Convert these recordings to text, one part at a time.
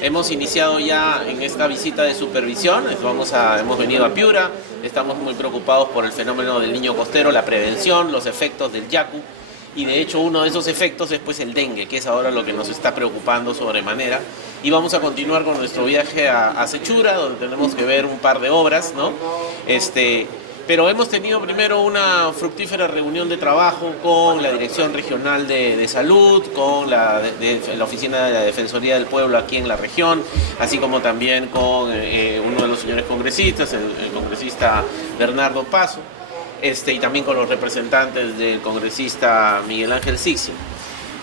Hemos iniciado ya en esta visita de supervisión, hemos venido a Piura, estamos muy preocupados por el fenómeno del niño costero, la prevención, los efectos del yacu, y de hecho uno de esos efectos es pues el dengue, que es ahora lo que nos está preocupando sobremanera. Y vamos a continuar con nuestro viaje a Sechura, donde tenemos que ver un par de obras, ¿no? Pero hemos tenido primero una fructífera reunión de trabajo con la Dirección Regional de Salud, con la Oficina de la Defensoría del Pueblo aquí en la región, así como también con uno de los señores congresistas, el congresista Bernardo Paso, y también con los representantes del congresista Miguel Ángel Sixio.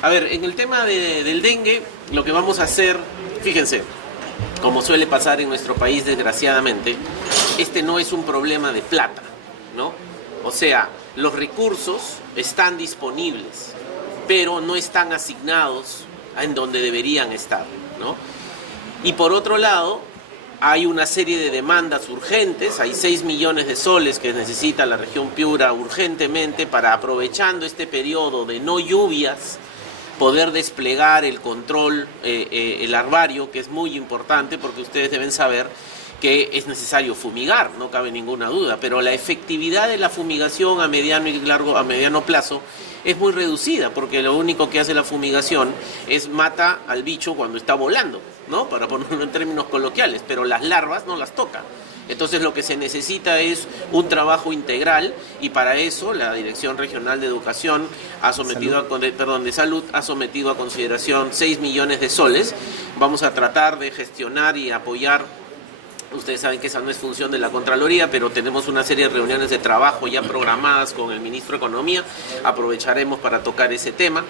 A ver, en el tema del dengue, lo que vamos a hacer, fíjense, como suele pasar en nuestro país desgraciadamente, este no es un problema de plata, ¿no? O sea, los recursos están disponibles, pero no están asignados en donde deberían estar, ¿no? Y por otro lado, hay una serie de demandas urgentes, hay 6 millones de soles que necesita la región Piura urgentemente para, aprovechando este periodo de no lluvias, poder desplegar el control el larvario, que es muy importante porque ustedes deben saber que es necesario fumigar, no cabe ninguna duda, pero la efectividad de la fumigación a mediano plazo es muy reducida, porque lo único que hace la fumigación es mata al bicho cuando está volando, ¿no? Para ponerlo en términos coloquiales, pero las larvas no las toca. Entonces lo que se necesita es un trabajo integral, y para eso la Dirección Regional de Educación de Salud ha sometido a consideración 6 millones de soles. Vamos a tratar de gestionar y apoyar. Ustedes saben que esa no es función de la Contraloría, pero tenemos una serie de reuniones de trabajo ya programadas con el Ministro de Economía. Aprovecharemos para tocar ese tema.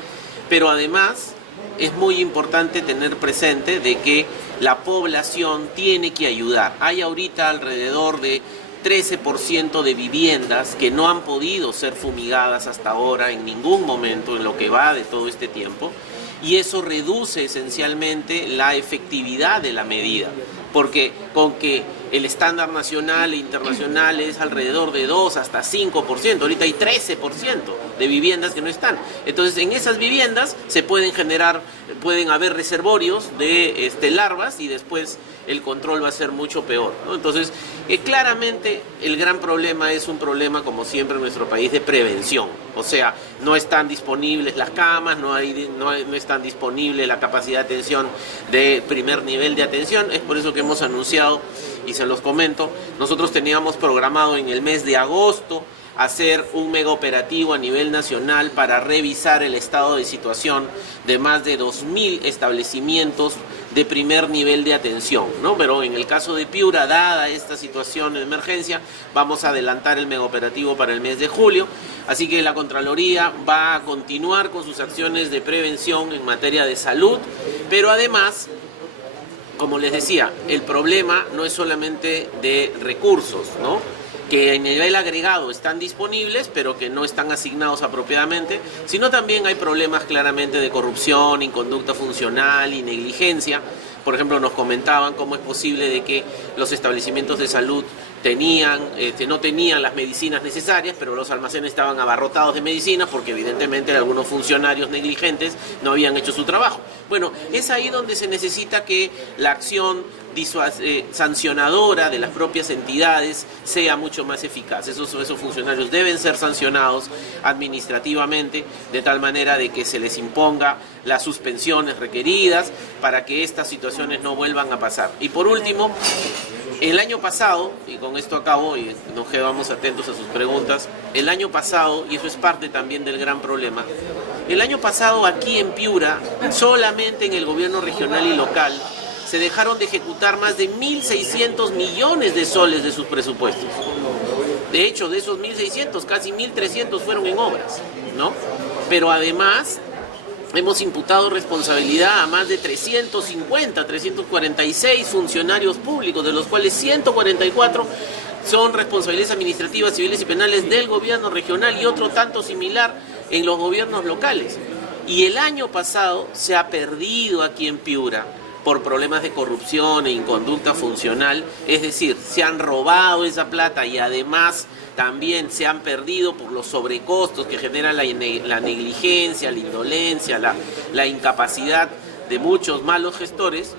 Pero además es muy importante tener presente de que la población tiene que ayudar. Hay ahorita alrededor de 13% de viviendas que no han podido ser fumigadas hasta ahora en ningún momento en lo que va de todo este tiempo, y eso reduce esencialmente la efectividad de la medida, porque con que el estándar nacional e internacional es alrededor de 2 hasta 5%, ahorita hay 13% de viviendas que no están. Entonces en esas viviendas pueden haber reservorios de larvas, y después el control va a ser mucho peor, ¿no? Entonces, claramente el gran problema es un problema, como siempre en nuestro país, de prevención. O sea, no están disponibles las camas, no están disponible la capacidad de atención de primer nivel de atención. Es por eso que hemos anunciado, y se los comento, nosotros teníamos programado en el mes de agosto hacer un mega operativo a nivel nacional para revisar el estado de situación de más de 2.000 establecimientos de primer nivel de atención, ¿no? Pero en el caso de Piura, dada esta situación de emergencia, vamos a adelantar el mega operativo para el mes de julio. Así que la Contraloría va a continuar con sus acciones de prevención en materia de salud, pero además, como les decía, el problema no es solamente de recursos, ¿no?, que a nivel agregado están disponibles, pero que no están asignados apropiadamente, sino también hay problemas claramente de corrupción, inconducta funcional y negligencia. Por ejemplo, nos comentaban cómo es posible de que los establecimientos de salud no tenían las medicinas necesarias, pero los almacenes estaban abarrotados de medicinas porque evidentemente algunos funcionarios negligentes no habían hecho su trabajo. Bueno, es ahí donde se necesita que la acción sancionadora de las propias entidades sea mucho más eficaz. Esos funcionarios deben ser sancionados administrativamente, de tal manera de que se les imponga las suspensiones requeridas para que estas situaciones no vuelvan a pasar. Y por último, el año pasado, y con esto acabo y nos quedamos atentos a sus preguntas, el año pasado, y eso es parte también del gran problema, el año pasado aquí en Piura, solamente en el gobierno regional y local, se dejaron de ejecutar más de 1.600 millones de soles de sus presupuestos. De hecho, de esos 1.600, casi 1.300 fueron en obras, ¿no? Pero además, hemos imputado responsabilidad a más de 346 funcionarios públicos, de los cuales 144 son responsabilidades administrativas, civiles y penales del gobierno regional, y otro tanto similar en los gobiernos locales. Y el año pasado se ha perdido aquí en Piura por problemas de corrupción e inconducta funcional, es decir, se han robado esa plata, y además también se han perdido por los sobrecostos que genera la negligencia, la indolencia, la incapacidad de muchos malos gestores.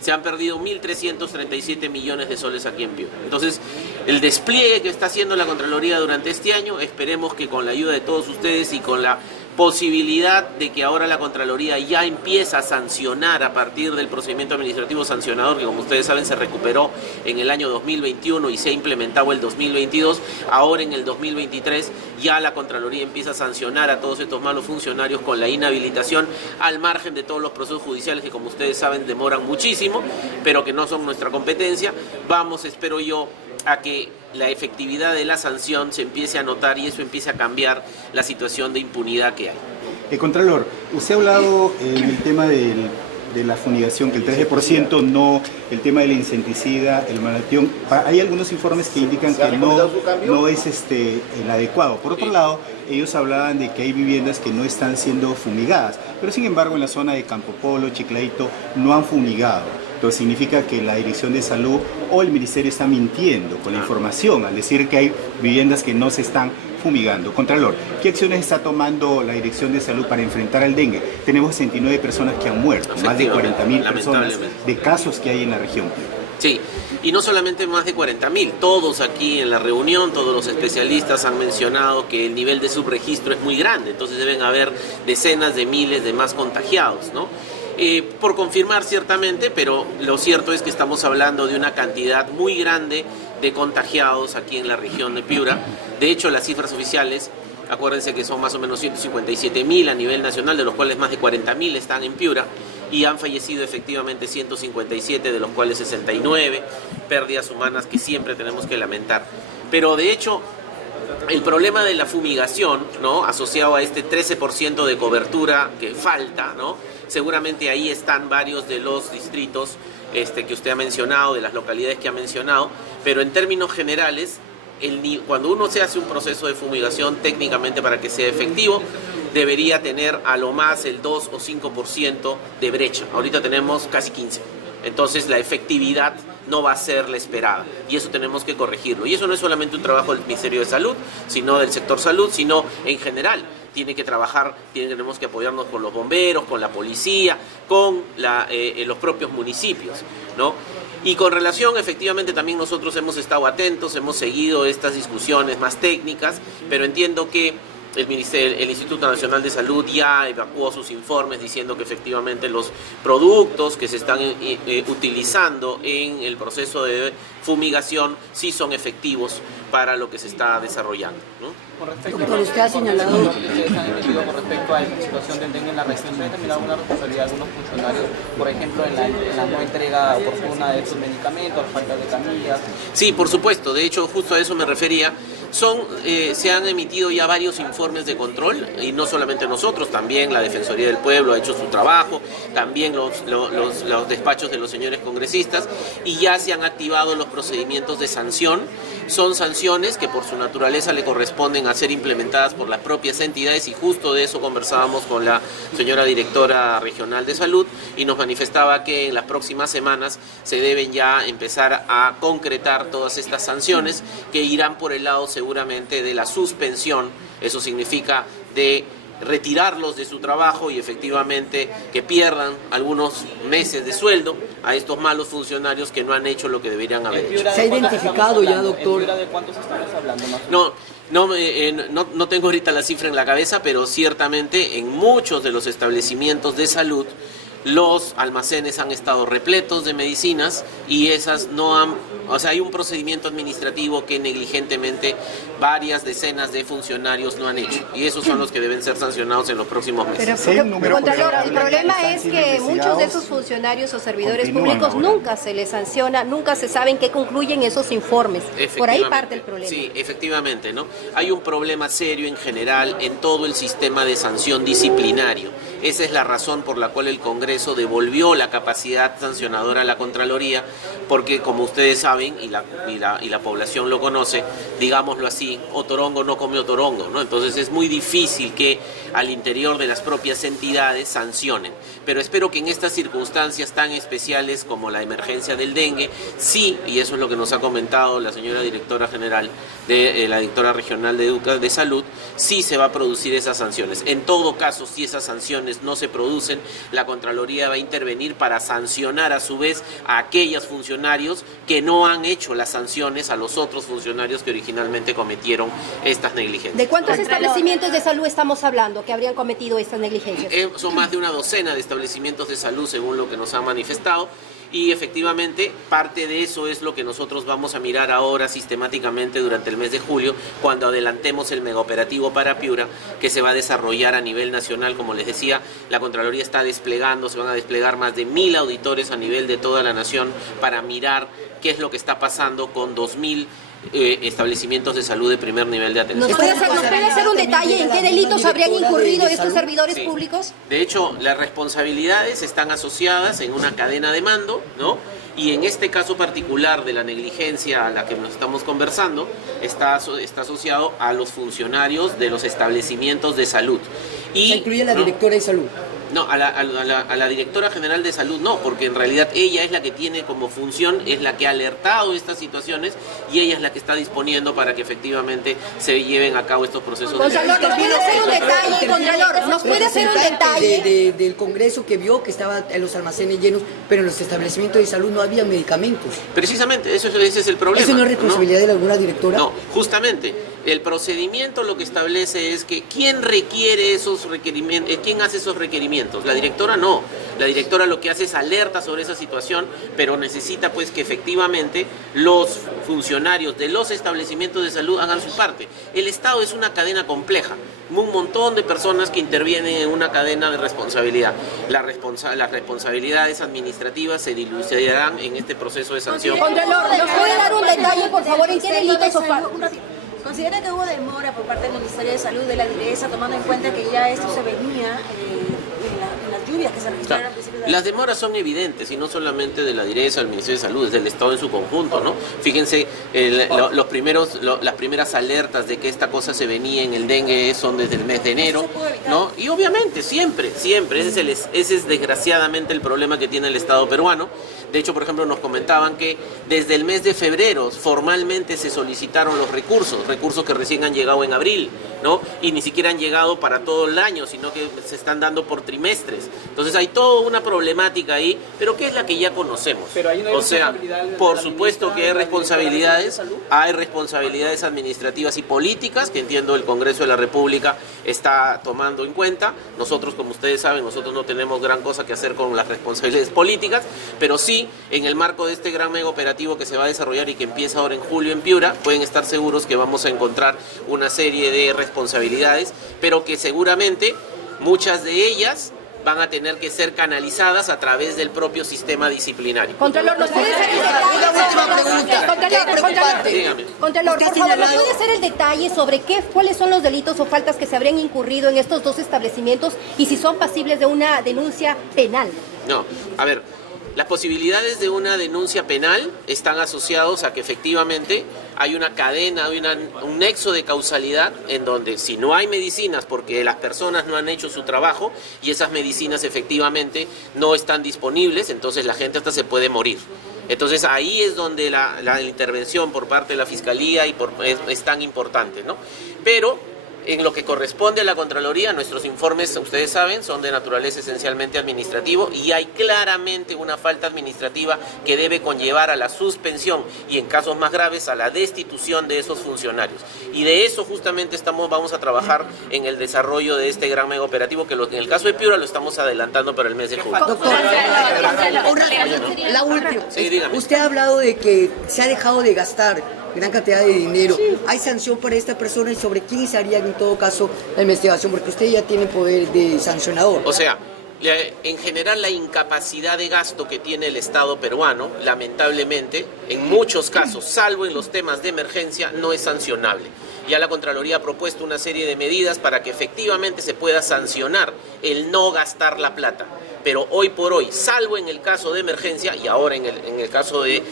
se han perdido 1.337 millones de soles aquí en Piura. Entonces, el despliegue que está haciendo la Contraloría durante este año, esperemos que con la ayuda de todos ustedes y con la posibilidad de que ahora la Contraloría ya empieza a sancionar a partir del procedimiento administrativo sancionador, que como ustedes saben se recuperó en el año 2021 y se ha implementado el 2022, ahora en el 2023 ya la Contraloría empieza a sancionar a todos estos malos funcionarios con la inhabilitación, al margen de todos los procesos judiciales que como ustedes saben demoran muchísimo, pero que no son nuestra competencia. Vamos, espero yo, a que la efectividad de la sanción se empiece a notar y eso empiece a cambiar la situación de impunidad que hay. Contralor, usted ha hablado en el tema de la fumigación, que el 13% no, el tema de la insecticida, el malatión, hay algunos informes que indican que no es el adecuado. Por otro lado, ellos hablaban de que hay viviendas que no están siendo fumigadas, pero sin embargo en la zona de Campo Polo, Chiclaito, no han fumigado. Entonces significa que la Dirección de Salud o el Ministerio está mintiendo con la información al decir que hay viviendas que no se están fumigando. Contralor, ¿qué acciones está tomando la Dirección de Salud para enfrentar al dengue? Tenemos 69 personas que han muerto, más de 40.000 personas de casos que hay en la región. Sí, y no solamente más de 40.000, todos aquí en la reunión, todos los especialistas han mencionado que el nivel de subregistro es muy grande, entonces deben haber decenas de miles de más contagiados, ¿no? Por confirmar ciertamente, pero lo cierto es que estamos hablando de una cantidad muy grande de contagiados aquí en la región de Piura. De hecho, las cifras oficiales, acuérdense que son más o menos 157.000 a nivel nacional, de los cuales más de 40.000 están en Piura, y han fallecido efectivamente 157, de los cuales 69, pérdidas humanas que siempre tenemos que lamentar. Pero de hecho, el problema de la fumigación, ¿no?, asociado a este 13% de cobertura que falta, ¿no?, seguramente ahí están varios de los distritos que usted ha mencionado, de las localidades que ha mencionado, pero en términos generales, cuando uno se hace un proceso de fumigación, técnicamente para que sea efectivo, debería tener a lo más el 2 o 5% de brecha. Ahorita tenemos casi 15%. Entonces la efectividad no va a ser la esperada y eso tenemos que corregirlo. Y eso no es solamente un trabajo del Ministerio de Salud, sino del sector salud, sino en general. Tiene que trabajar, tenemos que apoyarnos con los bomberos, con la policía, con los propios municipios, ¿no? Y con relación, efectivamente, también nosotros hemos estado atentos, hemos seguido estas discusiones más técnicas, pero entiendo que el Instituto Nacional de Salud ya evacuó sus informes diciendo que efectivamente los productos que se están utilizando en el proceso de fumigación sí son efectivos para lo que se está desarrollando, ¿no? Con respecto a usted ha señalado que ustedes han emitido con respecto a la situación del dengue en la región, ¿se ha determinado alguna responsabilidad de algunos funcionarios, por ejemplo, en la no entrega oportuna de sus medicamentos, falta de camillas? Sí, por supuesto. De hecho, justo a eso me refería. Se han emitido ya varios informes de control, y no solamente nosotros, también la Defensoría del Pueblo ha hecho su trabajo, también los despachos de los señores congresistas, y ya se han activado los procedimientos de sanción. Son sanciones que por su naturaleza le corresponden a ser implementadas por las propias entidades, y justo de eso conversábamos con la señora directora regional de salud y nos manifestaba que en las próximas semanas se deben ya empezar a concretar todas estas sanciones que irán por el lado seguramente de la suspensión. Eso significa de retirarlos de su trabajo y efectivamente que pierdan algunos meses de sueldo a estos malos funcionarios que no han hecho lo que deberían haber hecho. ¿Se ha identificado ya, doctor? ¿De cuántos estamos hablando más? No tengo ahorita la cifra en la cabeza, pero ciertamente en muchos de los establecimientos de salud los almacenes han estado repletos de medicinas y esas no han, o sea, hay un procedimiento administrativo que negligentemente varias decenas de funcionarios no han hecho, y esos son los que deben ser sancionados en los próximos meses. Pero, Contralor, el problema es que muchos de esos funcionarios o servidores públicos nunca se les sanciona, nunca se sabe en qué concluyen esos informes. Por ahí parte el problema. Sí, efectivamente, ¿no? Hay un problema serio en general en todo el sistema de sanción disciplinario. Esa es la razón por la cual el Congreso devolvió la capacidad sancionadora a la Contraloría, porque como ustedes saben, y la población lo conoce, digámoslo así, otorongo no come otorongo, ¿no? Entonces es muy difícil que al interior de las propias entidades sancionen. Pero espero que en estas circunstancias tan especiales como la emergencia del dengue, sí, y eso es lo que nos ha comentado la señora directora general, la directora regional de Salud, sí se va a producir esas sanciones. En todo caso, si esas sanciones sanciones no se producen, la Contraloría va a intervenir para sancionar a su vez a aquellos funcionarios que no han hecho las sanciones a los otros funcionarios que originalmente cometieron estas negligencias. ¿De cuántos establecimientos de salud estamos hablando que habrían cometido estas negligencias? Son más de una docena de establecimientos de salud según lo que nos han manifestado. Y efectivamente parte de eso es lo que nosotros vamos a mirar ahora sistemáticamente durante el mes de julio, cuando adelantemos el megaoperativo para Piura, que se va a desarrollar a nivel nacional. Como les decía, la Contraloría está desplegando, se van a desplegar más de 1000 auditores a nivel de toda la nación para mirar qué es lo que está pasando con 2000 establecimientos de salud de primer nivel de atención. ¿Nos puede hacer un detalle en qué delitos habrían incurrido estos servidores públicos? De hecho, las responsabilidades están asociadas en una cadena de mando, ¿no? Y en este caso particular de la negligencia a la que nos estamos conversando, está asociado a los funcionarios de los establecimientos de salud. Y, ¿se incluye la directora de salud? No, a la directora general de salud no, porque en realidad ella es la que tiene como función, es la que ha alertado estas situaciones y ella es la que está disponiendo para que efectivamente se lleven a cabo estos procesos. Contralor, ¿nos puede hacer un detalle, Contralor? ¿Nos puede hacer un detalle? Del Congreso que vio que estaban en los almacenes llenos, pero en los establecimientos de salud no había medicamentos. Precisamente, ese es el problema. ¿Eso no es responsabilidad de alguna directora? No, justamente. El procedimiento lo que establece es que ¿quién requiere esos requerimientos? ¿Quién hace esos requerimientos? La directora no. La directora lo que hace es alerta sobre esa situación, pero necesita pues que efectivamente los funcionarios de los establecimientos de salud hagan su parte. El Estado es una cadena compleja, un montón de personas que intervienen en una cadena de responsabilidad. Las responsabilidades administrativas se dilucidarán en este proceso de sanción. Contralor, ¿nos puede dar un detalle, por favor, en qué delitos o faltas? ¿Considera que hubo demora por parte del Ministerio de Salud, de la DIRESA, tomando en cuenta que ya esto se venía en las lluvias que se registraron al principio de la... Las demoras son evidentes, y no solamente de la DIRESA, del Ministerio de Salud, es del Estado en su conjunto, ¿no? Fíjense, las primeras alertas de que esta cosa se venía en el dengue son desde el mes de enero, ¿no? Y obviamente, siempre, ese es desgraciadamente el problema que tiene el Estado peruano. De hecho, por ejemplo, nos comentaban que desde el mes de febrero formalmente se solicitaron los recursos que recién han llegado en abril, ¿no? Y ni siquiera han llegado para todo el año, sino que se están dando por trimestres. Entonces hay toda una problemática ahí, pero que es la que ya conocemos. Pero ahí no hay por supuesto que hay responsabilidades administrativas y políticas que entiendo el Congreso de la República está tomando en cuenta. Nosotros, como ustedes saben, nosotros no tenemos gran cosa que hacer con las responsabilidades políticas, pero sí, en el marco de este gran mega operativo que se va a desarrollar y que empieza ahora en julio en Piura, pueden estar seguros que vamos a encontrar una serie de responsabilidades, pero que seguramente muchas de ellas van a tener que ser canalizadas a través del propio sistema disciplinario. Contralor, ¿nos puede hacer el detalle? Contralor, por favor, ¿nos puede hacer el detalle sobre cuáles son los delitos o faltas que se habrían incurrido en estos dos establecimientos y si son pasibles de una denuncia penal? No, a ver, las posibilidades de una denuncia penal están asociados a que efectivamente hay una cadena, hay un nexo de causalidad en donde si no hay medicinas porque las personas no han hecho su trabajo y esas medicinas efectivamente no están disponibles, entonces la gente hasta se puede morir. Entonces ahí es donde la intervención por parte de la Fiscalía es tan importante, ¿no? Pero en lo que corresponde a la Contraloría, nuestros informes, ustedes saben, son de naturaleza esencialmente administrativo y hay claramente una falta administrativa que debe conllevar a la suspensión y en casos más graves a la destitución de esos funcionarios. Y de eso justamente vamos a trabajar en el desarrollo de este gran mega operativo que en el caso de Piura lo estamos adelantando para el mes de julio. Doctor, la última. Sí, dígame. Usted ha hablado de que se ha dejado de gastar gran cantidad de dinero. ¿Hay sanción para esta persona y sobre quién se haría en todo caso la investigación? Porque usted ya tiene poder de sancionador. O sea, en general la incapacidad de gasto que tiene el Estado peruano, lamentablemente, en muchos casos, salvo en los temas de emergencia, no es sancionable. Ya la Contraloría ha propuesto una serie de medidas para que efectivamente se pueda sancionar el no gastar la plata. Pero hoy por hoy, salvo en el caso de emergencia, y ahora en el caso del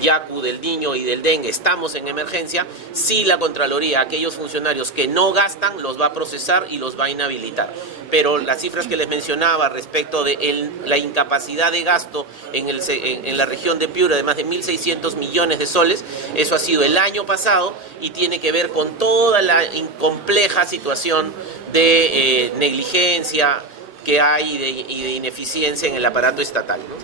yaku, del niño y del dengue, estamos en emergencia, sí la Contraloría, aquellos funcionarios que no gastan, los va a procesar y los va a inhabilitar. Pero las cifras que les mencionaba respecto de la incapacidad de gasto en la región de Piura de más de 1.600 millones de soles, eso ha sido el año pasado y tiene que ver con toda la compleja situación de negligencia, que hay y de ineficiencia en el aparato estatal, ¿no?